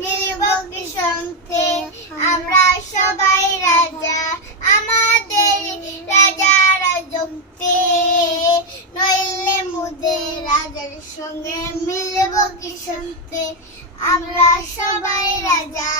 মিলব কি সন্তে, আমরা সবাই রাজা আমাদের রাজা রাজত্বে, নইলে মুদের রাজার সঙ্গে মিলব কি সন্তে, আমরা সবাই রাজা।